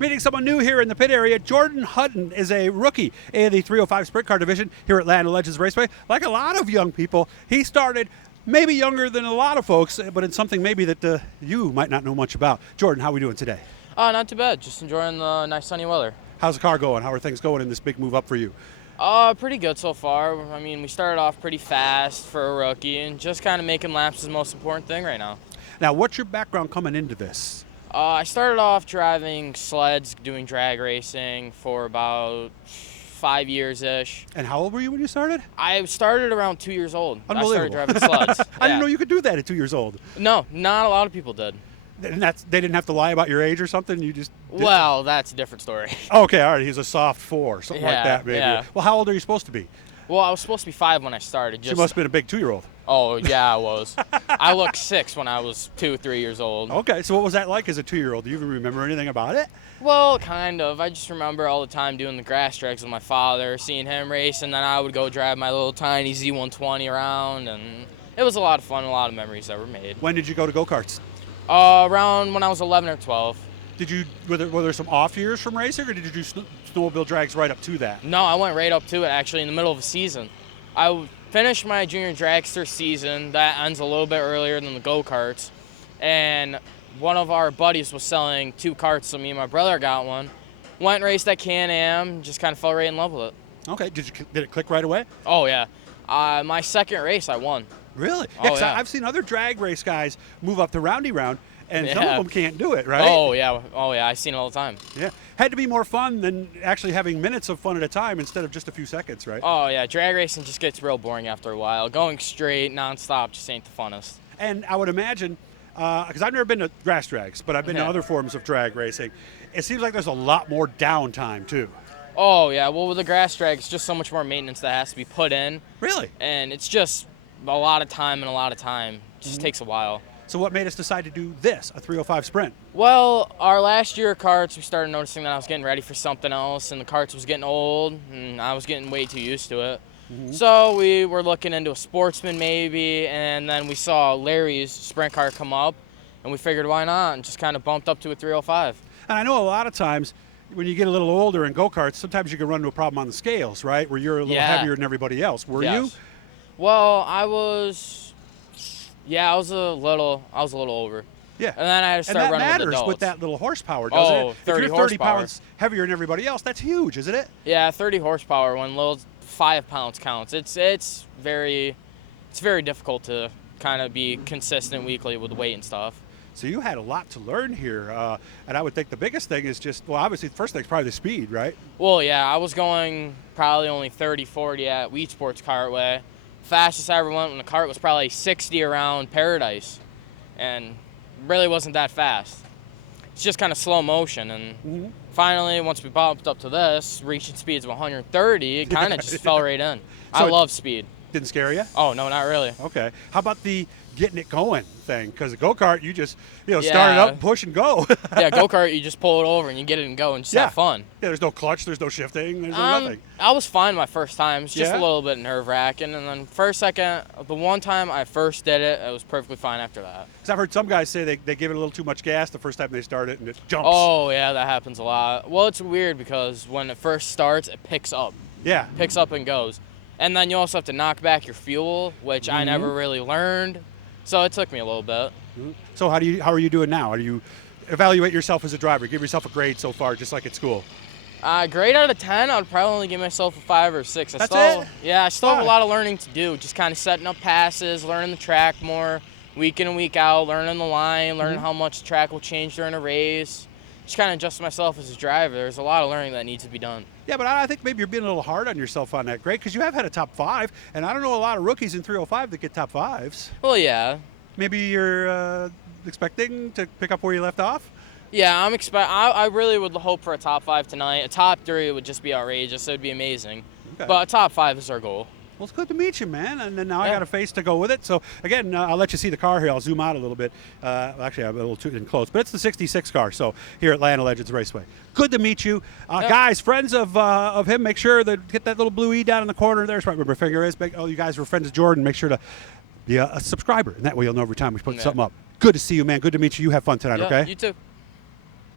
Meeting someone new here in the pit area. Jordan Hutton is a rookie in the 305 Sprint Car Division here at Land of Legends Raceway. Like a lot of young people, he started maybe younger than a lot of folks, but in something maybe that you might not know much about. Jordan, how are we doing today? Not too bad. Just enjoying the nice sunny weather. How's the car going? How are things going in this big move up for you? Pretty good so far. I mean, we started off pretty fast for a rookie, and just kind of making laps is the most important thing right now. Now, what's your background coming into this? I started off driving sleds, doing drag racing for about 5 years-ish. And how old were you when you started? I started around 2 years old. I started Unbelievable. driving sleds. I didn't know you could do that at 2 years old. No, not a lot of people did. And they didn't have to lie about your age or something? You just did? Well, that's a different story. Okay, all right. He's a soft 4, something like that maybe. Yeah. Well, how old are you supposed to be? Well, I was supposed to be 5 when I started. You must have been a big 2-year-old. Oh, yeah, I was. I looked 6 when I was 2, 3 years old. Okay, so what was that like as a 2-year-old? Do you even remember anything about it? Well, kind of. I just remember all the time doing the grass drags with my father, seeing him race, and then I would go drive my little tiny Z120 around, and it was a lot of fun, a lot of memories that were made. When did you go to go-karts? Around when I was 11 or 12. Were there some off years from racing, or did you do snowmobile drags right up to that? No, I went right up to it, actually, in the middle of a season. I finished my junior dragster season. That ends a little bit earlier than the go-karts. And one of our buddies was selling 2 carts, so me and my brother got one. Went and raced at Can-Am, just kind of fell right in love with it. Okay, did it click right away? Oh, yeah. My second race, I won. Really? Oh, yeah. I've seen other drag race guys move up to roundy round, and some Yeah. of them can't do it, right? Oh, yeah. I've seen it all the time. Yeah. Had to be more fun than actually having minutes of fun at a time instead of just a few seconds, right? Oh, yeah. Drag racing just gets real boring after a while. Going straight, nonstop, just ain't the funnest. And I would imagine, because I've never been to grass drags, but I've been to other forms of drag racing, it seems like there's a lot more downtime, too. Oh, yeah. Well, with the grass drag, it's just so much more maintenance that has to be put in. Really? And it's just a lot of time and a lot of time. It just takes a while. So what made us decide to do this, a 305 Sprint? Well, our last year of karts, we started noticing that I was getting ready for something else, and the karts was getting old, and I was getting way too used to it. So we were looking into a sportsman maybe, and then we saw Larry's sprint car come up, and we figured why not, and just kind of bumped up to a 305. And I know a lot of times when you get a little older in go-karts, sometimes you can run into a problem on the scales, right? Where you're a little heavier than everybody else. Were you? Well, I was a little over. Yeah. And then I had to start running with And that matters with that little horsepower, doesn't it? 30 if you're 30 horsepower. pounds heavier than everybody else, that's huge, isn't it? Yeah, 30 horsepower when little 5 pounds counts. It's very difficult to kind of be consistent weekly with weight and stuff. So you had a lot to learn here, and I would think the biggest thing is just, well, obviously the first thing is probably the speed, right? Well, yeah, I was going probably only 30, 40 at Wheat Sports Cartway. Fastest I ever went when the cart was probably 60 around Paradise, and really wasn't that fast. It's just kind of slow motion, and finally, once we bumped up to this, reaching speeds of 130, it kind of just fell right in. So I love speed. Didn't scare you? Oh, no, not really. Okay. How about the getting it going thing? Because the go-kart, you just, start it up and push and go. Yeah, go-kart, you just pull it over and you get it and go and just have fun. Yeah, there's no clutch, there's no shifting, there's no nothing. I was fine my first time. It's just a little bit nerve-wracking. And then the one time I first did it, it was perfectly fine after that. Because I've heard some guys say they give it a little too much gas the first time they start it and it jumps. Oh, yeah, that happens a lot. Well, it's weird because when it first starts, it picks up. Yeah. Picks up and goes. And then you also have to knock back your fuel, which I never really learned. So it took me a little bit. So how are you doing now? Do you evaluate yourself as a driver? Give yourself a grade so far, just like at school. Grade out of 10, I would probably only give myself a 5 or 6. That's it? Yeah, I still have a lot of learning to do. Just kind of setting up passes, learning the track more, week in and week out, learning the line, learning how much the track will change during a race. Just kind of adjust myself as a driver. There's a lot of learning that needs to be done. Yeah, but I think maybe you're being a little hard on yourself on that grade because you have had a top 5, and I don't know a lot of rookies in 305 that get top 5s. Well, yeah. Maybe you're expecting to pick up where you left off? Yeah, I really would hope for a top 5 tonight. A top 3 would just be outrageous. It would be amazing. Okay. But a top 5 is our goal. Well, it's good to meet you, man. And then now I got a face to go with it. So, again, I'll let you see the car here. I'll zoom out a little bit. Actually, I'm a little too close. But it's the 66 car, so here at Land of Legends Raceway. Good to meet you. Guys, friends of him, make sure to hit that little blue E down in the corner there. That's right where my finger is. You guys were friends of Jordan. Make sure to be a subscriber. And that way you'll know every time we put something up. Good to see you, man. Good to meet you. You have fun tonight, okay? You too.